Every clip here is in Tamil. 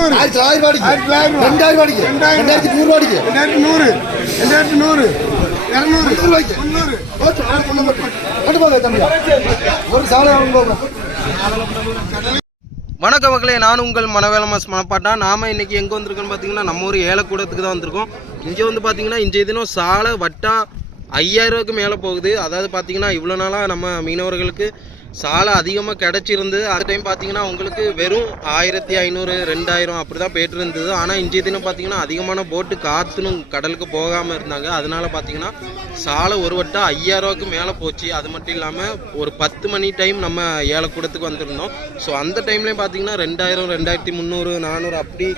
ஆயிரத்தி ரூபாய்க்கு தொள்ளாயிரம் ரூபா. ரெண்டாயிரம் ரூபாய்க்கு ரெண்டாயிரம் ரெண்டாயிரத்தி நூறு. ரூபாய்க்கு ரெண்டாயிரத்தி நூறு. ரெண்டாயிரத்தி நூறு. இரநூறு. முந்நூறு ரூபாய்க்கு. முந்நூறு. ஓகே, ஆயிரத்தி முந்நூறு. கொண்டு போங்க தம்பியா ஒரு சாலை வாங்க போங்க. வணக்கம் மக்களே நான் உங்கள் மனவேலமாஸ் மனப்பாட்டா. நாம இன்னைக்கு எங்கே வந்திருக்கோம்னு பார்த்தீங்கன்னா நம்ம ஊர் ஏலக்கூடத்துக்கு தான் வந்திருக்கோம். இங்கே வந்து பார்த்தீங்கன்னா இன்றைய தினம் சாலை வட்டா ஐயாயிரம் ரூபாய்க்கு மேலே போகுது. அதாவது பார்த்தீங்கன்னா இவ்வளோ நாளாக நம்ம மீனவர்களுக்கு சாலை அதிகமாக கிடச்சிருந்தது அந்த டைம் பார்த்தீங்கன்னா உங்களுக்கு வெறும் ஆயிரத்தி ஐநூறு ரெண்டாயிரம் அப்படி தான் போயிட்டு இருந்தது. ஆனால் இன்றைய தினம் பார்த்தீங்கன்னா அதிகமான போட்டு காற்றுனும் கடலுக்கு போகாமல் இருந்தாங்க. அதனால பார்த்தீங்கன்னா சாலை ஒரு வட்டம் ஐயாயிரம் மேலே போச்சு. அது மட்டும் இல்லாமல் ஒரு பத்து மணி டைம் நம்ம ஏலக்கூடத்துக்கு வந்திருந்தோம். ஸோ அந்த டைம்லேயும் பார்த்தீங்கன்னா ரெண்டாயிரம் ரெண்டாயிரத்தி முந்நூறு நானூறு அப்படி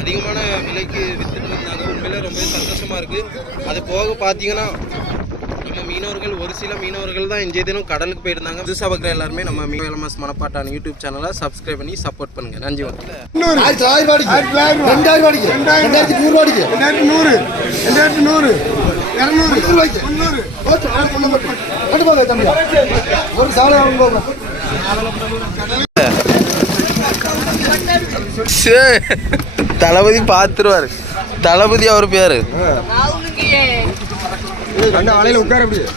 அதிகமான விலைக்கு விற்றுட்டு இருந்தாங்க உண்மையிலே ரொம்ப சந்தோஷமாக இருக்குது அது போக பார்த்தீங்கன்னா நம்ம மீனவர்கள் ஒரு சில மீனவர்கள் தான் இன்றைய தினம் கடலுக்கு போயிருந்தாங்க. புதுசாக பார்க்குற எல்லாருமே நம்ம மீனவஸ் மனப்பாட்டான யூடியூப் சேனலை சப்ஸ்கிரைப் பண்ணி சப்போர்ட் பண்ணுங்க. நன்றி ஒரு தளபதி பார்த்துருவாரு. தளபதி அவர் பேரு. அந்த ஆலையில் உட்கார அப்படியே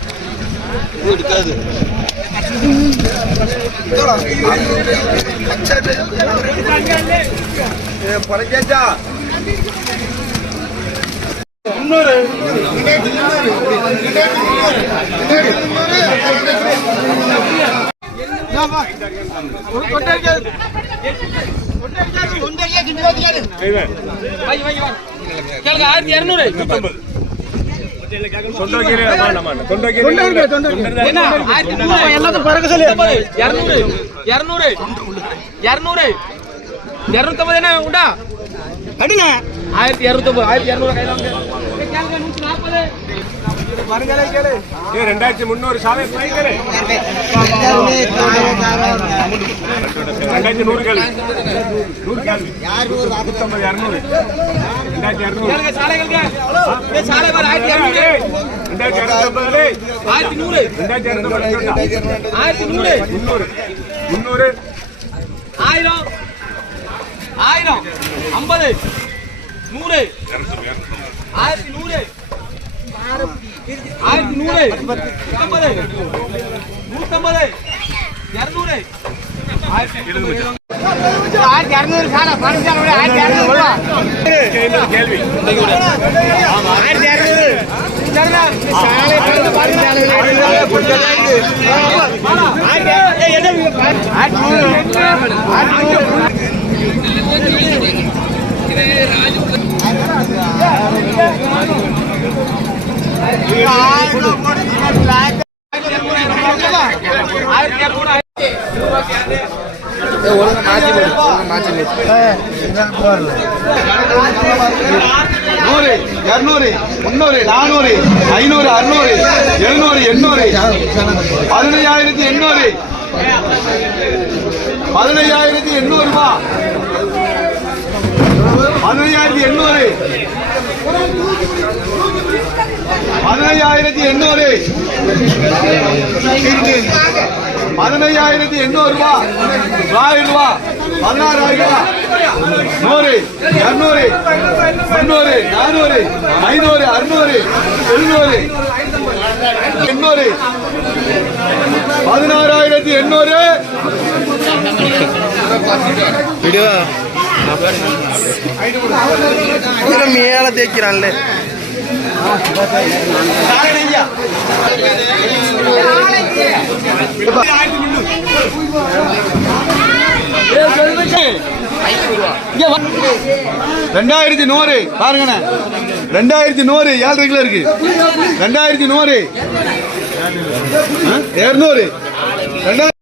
பழக்கேச்சா ரெண்டாயிரத்தி முந்நூறு ரெண்டாயிரத்தி முந்நூறு ரெண்டாயிரத்தி முந்நூறு எல்லாத்தையும் பறக்க சொல்லு இரநூறு. இரநூறு. இரநூறு. இரநூத்தம்பது என்ன உண்டா? கடிங்க. ஆயிரத்தி இரநூத்தம்பது ஆயிரத்தி இரநூறு. கையில் ரெண்டாயிரத்தி முந்நூறு சாலை ரெண்டாயிரத்தி நூறு கேளு. நூறு கேளு. நூற்றம்பது இரநூறு ரெண்டாயிரத்தி இரநூறு ரெண்டாயிரத்தி இரநூத்தம்பது ஆயிரத்தி நூறு. ரெண்டாயிரத்தி இரநூத்தம்பது ஆயிரத்தி நூறு. முந்நூறு. முந்நூறு. ஆயிரம். ஆயிரம். ஐம்பது. நூறு. ஆயிரத்தி நூறு. ஆயிரத்தி நூறு நூற்றம்பது நூற்றம்பது இரநூறு ஆயிரத்தி இரநூறு சாலை பணம் ஆயிரத்தி இரநூறு கேள்வி ஆயிரத்தி இரநூறு சாலை ஆயிரத்தி இரநூறு நூறு இரநூறு முந்நூறு நானூறு ஐநூறு அறுநூறு எழுநூறு எண்ணூறு பதினையாயிரத்தி எண்ணூறு. பதினையாயிரத்தி எண்ணூறுபா பதினையாயிரத்தி எண்ணூறு. பதினையாயிரத்தி எண்ணூறு. பதினையாயிரத்தி எண்ணூறு ரூபா. ஆயிரம் ரூபா. பதினாறாயிரம் ரூபா. நூறு. இரநூறு. முன்னூறு நானூறு. ஐநூறு. அறுநூறு. எழுநூறு எண்ணூறு. பதினாறாயிரத்தி எண்ணூறு. மேலே தேய்க்கிறான்ல. ரெண்டாயிரத்தி நூறு பாருங்கண்ணே. ரெண்டாயிரத்தி நூறு ஏழு ரெகுலர் இருக்கு. ரெண்டாயிரத்தி நூறு. இருநூறு. ரெண்டாயிரத்தி